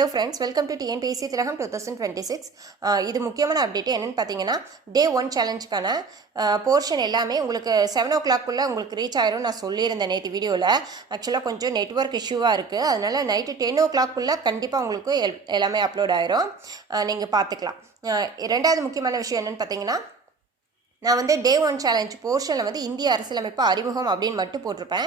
Hello friends, welcome to TNPSC திலகம் 2026. இது முக்கியமான அப்டேட் என்னென்னு பார்த்தீங்கன்னா, டே 1 சேலஞ்சுக்கான போர்ஷன் எல்லாமே உங்களுக்கு 7 o'clock உங்களுக்கு ரீச் ஆயிரும் நான் சொல்லியிருந்தேன் நேற்று வீடியோவில். ஆக்சுவலாக கொஞ்சம் நெட்ஒர்க் இஷ்யூவாக இருக்குது, அதனால் நைட்டு 10 o'clock கண்டிப்பாக உங்களுக்கு எல்லாமே அப்லோட் ஆயிரும், நீங்கள் பார்த்துக்கலாம். ரெண்டாவது முக்கியமான விஷயம் என்னென்னு பார்த்தீங்கன்னா, நான் வந்து டே 1 சேலஞ்ச் போர்ஷனில் வந்து இந்திய அரசியலமைப்பு அறிமுகம் அப்படின்னு மட்டும் போட்டிருப்பேன்.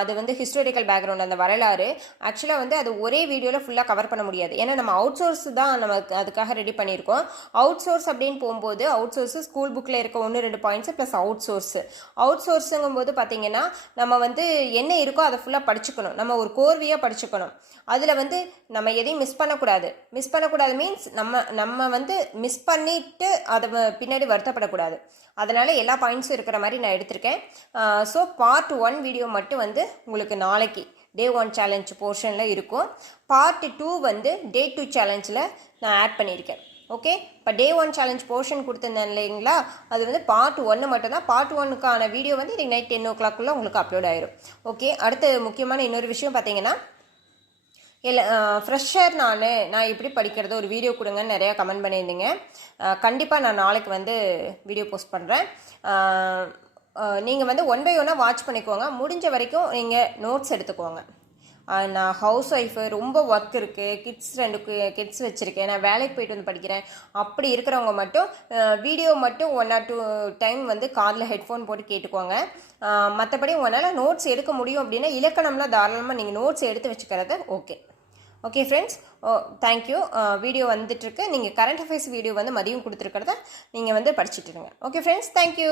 அது வந்து ஹிஸ்டாரிக்கல் பேக்ரவுண்ட், அந்த வரலாறு. ஆக்சுவலாக வந்து அது ஒரே வீடியோவில் ஃபுல்லாக கவர் பண்ண முடியாது, ஏன்னா நம்ம அவுட் சோர்ஸ் தான் நமக்கு அதுக்காக ரெடி பண்ணியிருக்கோம். அவுட் சோர்ஸ் அப்படின்னு போகும்போது அவுட் சோர்ஸு ஸ்கூல் புக்கில் இருக்க 1-2 பாயிண்ட்ஸு ப்ளஸ் அவுட் சோர்ஸுங்கும் போது பார்த்தீங்கன்னா நம்ம வந்து என்ன இருக்கோ அதை ஃபுல்லாக படிச்சுக்கணும், நம்ம ஒரு கோர்வையாக படிச்சுக்கணும். அதில் வந்து நம்ம எதையும் மிஸ் பண்ணக்கூடாது மீன்ஸ் நம்ம வந்து மிஸ் பண்ணிவிட்டு அதை பின்னாடி வருத்தப்படக்கூடாது. அதனால் எல்லா பாயிண்ட்ஸும் இருக்கிற மாதிரி நான் எடுத்திருக்கேன். ஸோ பார்ட் 1 வீடியோ மட்டும் வந்து உங்களுக்கு நாளைக்கு டே 1 சேலஞ்ச் போர்ஷனில் இருக்கும். பார்ட் 2 வந்து டே 2 சேலஞ்சில் நான் ஆட் பண்ணியிருக்கேன். ஓகே, இப்போ டே 1 சேலஞ்ச் போர்ஷன் கொடுத்துருந்தேன் இல்லைங்களா, அது வந்து பார்ட் 1 மட்டும்தான். பார்ட் 1க்கான வீடியோ வந்து இன்றைக்கி நைட் 10 o'clock உங்களுக்கு அப்லோட் ஆயிரும். ஓகே, அடுத்து முக்கியமான இன்னொரு விஷயம் பார்த்தீங்கன்னா, ஃப்ரெஷ்ஷர் நான் எப்படி படிக்கிறது ஒரு வீடியோ கொடுங்கன்னு நிறையா கமெண்ட் பண்ணியிருந்தீங்க. கண்டிப்பாக நான் நாளைக்கு வந்து வீடியோ போஸ்ட் பண்ணுறேன். நீங்கள் வந்து 1 by 1 வாட்ச் பண்ணிக்கோங்க, முடிஞ்ச வரைக்கும் நீங்கள் நோட்ஸ் எடுத்துக்கோங்க. நான் ஹவுஸ் ஒய்ஃபு, ரொம்ப ஒர்க் இருக்குது,2 கிட்ஸ் வச்சுருக்கேன், நான் வேலைக்கு போயிட்டு வந்து படிக்கிறேன், அப்படி இருக்கிறவங்க மட்டும் வீடியோ மட்டும் 1 or 2 டைம் வந்து காதில் ஹெட்ஃபோன் போட்டு கேட்டுக்கோங்க. மற்றபடி உங்களால் நோட்ஸ் எடுக்க முடியும் அப்படின்னா இலக்கணம்லாம் தாராளமாக நீங்கள் நோட்ஸ் எடுத்து வச்சுக்கிறது ஓகே ஃப்ரெண்ட்ஸ், தேங்க்யூ. வீடியோ வந்துட்டுருக்கு, நீங்கள் கரண்ட் அஃபேர்ஸ் வீடியோ வந்து மதியம் கொடுத்துருக்கிறத நீங்கள் வந்து படிச்சுட்டு இருங்க. Okay friends, thank you.